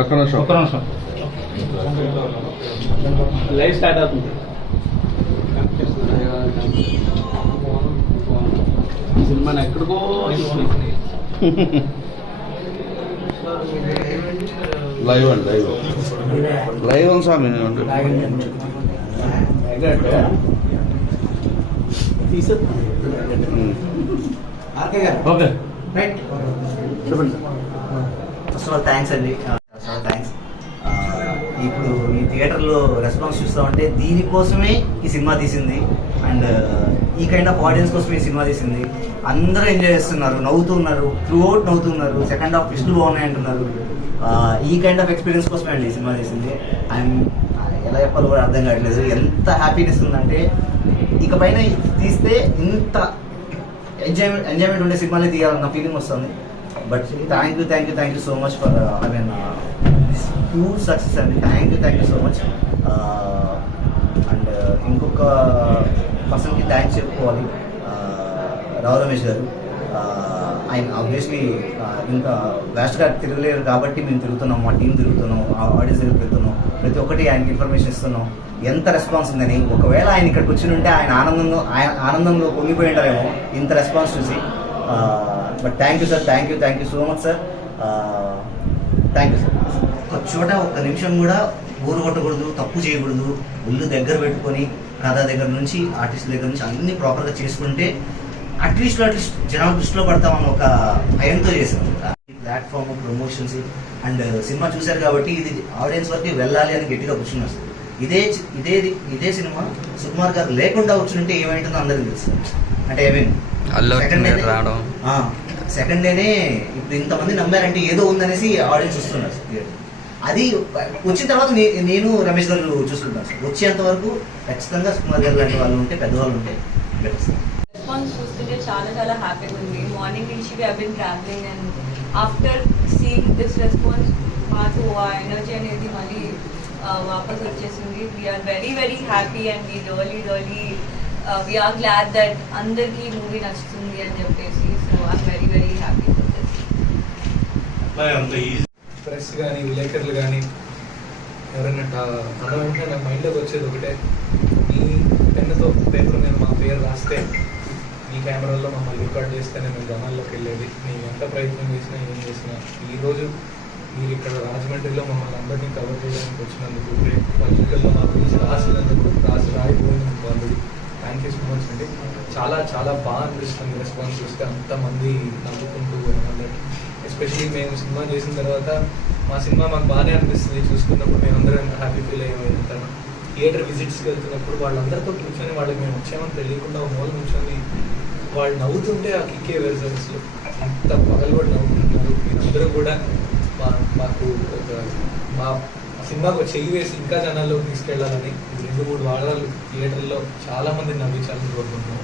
ఒక్క నిమిషం live start అవుతుంది. సినిమాని ఎక్కడికో లైవ్ అండి లైవ్ ఉంది స్వామి. ఓకే చెప్పండి sir. First of all thanks అండి. థ్యాంక్స్. ఇప్పుడు ఈ థియేటర్లో రెస్పాన్స్ చూస్తామంటే దీనికోసమే ఈ సినిమా తీసింది అండ్ ఈ కైండ్ ఆఫ్ ఆడియన్స్ కోసం ఈ సినిమా తీసింది. అందరూ ఎంజాయ్ చేస్తున్నారు, నవ్వుతున్నారు, త్రూ అవుట్ నవ్వుతున్నారు, సెకండ్ హాఫ్ ట్విస్టులు బాగున్నాయి అంటున్నారు. ఈ కైండ్ ఆఫ్ ఎక్స్పీరియన్స్ కోసమే అండి ఈ సినిమా తీసింది. ఐఎమ్ ఎలా చెప్పాలో కూడా అర్థం కావట్లేదు. ఎంత హ్యాపీనెస్ ఉందంటే ఇకపైన తీస్తే ఇంత ఎంజాయ్మెంట్ ఉండే సినిమాలే తీయాలన్న ఫీలింగ్ వస్తుంది. But thank you so much for this huge success అండి. Thank you so much. And ఇంకొక పర్సన్కి థ్యాంక్స్ చెప్పుకోవాలి, రావు రమేష్ గారు. ఆయన ఆబ్వియస్లీ ఇంకా లాస్ట్గా తిరగలేరు కాబట్టి మేము తిరుగుతున్నాం, మా టీం తిరుగుతున్నాం, ఆడియన్స్ దగ్గర తిరుగుతున్నాం, ప్రతి ఒక్కటి ఆయనకి ఇన్ఫర్మేషన్ ఇస్తున్నాం ఎంత రెస్పాన్స్ ఉందని. ఒకవేళ ఆయన ఇక్కడికి వచ్చి ఉంటే ఆయన ఆనందంలో పొంగిపోయి ఉంటారేమో ఇంత రెస్పాన్స్ చూసి. But thank you sir, thank you so much sir. Thank you sir. ఒక చోట ఒక్క నిమిషం కూడా ఊరు కొట్టకూడదు, తప్పు చేయకూడదు, ఒళ్ళు దగ్గర పెట్టుకొని కథ దగ్గర నుంచి ఆర్టిస్ట్ దగ్గర నుంచి అన్ని ప్రాపర్గా చేసుకుంటే అట్లీస్ట్ జనాలు దృష్టిలో పడతామని ఒక భయంతో చేసాం. ప్లాట్ఫామ్ ప్రమోషన్స్ అండ్ సినిమా చూశారు కాబట్టి ఇది ఆడియన్స్ వరకు వెళ్ళాలి అని గట్టిగా కూర్చున్నారు. ఇదే సినిమా సుకుమార్ గారు లేకుండా వచ్చినట్టే ఏమైంటుందో అందరికీ తెలుసు. అంటే సెకండ్ డేనే ఇప్పుడు ఇంతమంది నమ్మారంటే ఏదో ఉందనేసి ఆడియన్స్ వస్తున్నారు. అది వచ్చిన తర్వాత నేను రమేష్ గారు చూసుకుంటాను సార్. వచ్చేంత వరకు ఖచ్చితంగా సుకుమార్ గారు లాంటి వాళ్ళు ఉంటే, పెద్దవాళ్ళు ఉంటే రెస్పాన్స్ చూస్తుంటే చాలా హ్యాపీగా ఉంది. మార్నింగ్ నుంచి we have been travelling and after seeing this response మాకు ఆ ఎనర్జీ అనేది మళ్ళీ వాపస్ వచ్చేసింది. We are very happy and really we are glad that అందరికీ మూవీ నచ్చుతుంది అని చెప్పేసి. So I am very happy for this. Press కానీ విలేకరులు కానీ ఎవరైనా వెంటనే నా మైండ్లోకి వచ్చేది ఒకటే, మీ పెన్నుతో పేపర్ మీద మా పేరు రాస్తే, మీ కెమెరాలో మమ్మల్ని రికార్డ్ చేస్తేనే మేము జనాల్లోకి వెళ్ళేది. మేము ఎంత ప్రయత్నం చేసినా ఏం చేసినా ఈరోజు మీరు ఇక్కడ రాజమండ్రిలో మమ్మల్ని అందరినీ కవర్ చేయడానికి వచ్చినందుకు, పత్రికల్లో మా గురించి రాసినందుకు, రాయిపోయినందుకు already thank you so much అండి. చాలా బాగా అనిపిస్తుంది రెస్పాన్స్ చూస్తే, అంతమంది నవ్వుకుంటూ అందరికి. ఎస్పెషలీ మేము సినిమా చేసిన తర్వాత మా సినిమా మాకు బాగానే అనిపిస్తుంది చూసుకున్నప్పుడు. మేమందరం హ్యాపీ ఫీల్ అయ్యాము. థియేటర్ విజిట్స్కి వెళ్తున్నప్పుడు వాళ్ళందరితో కూర్చొని వాళ్ళకి మేము వచ్చామని తెలియకుండా మూల కూర్చొని వాళ్ళు నవ్వుతుంటే ఆ కిక్కే వేరు సార్. అసలు అంత పగలు కూడా నవ్వుకుంటున్నారు. మీరందరూ కూడా మాకు మా సినిమాకు చెయ్యి వేసి ఇంకా జనాల్లోకి తీసుకెళ్లాలని 2-3 వారాలు థియేటర్లో చాలామంది నవ్వించాలని కోరుకుంటున్నాం.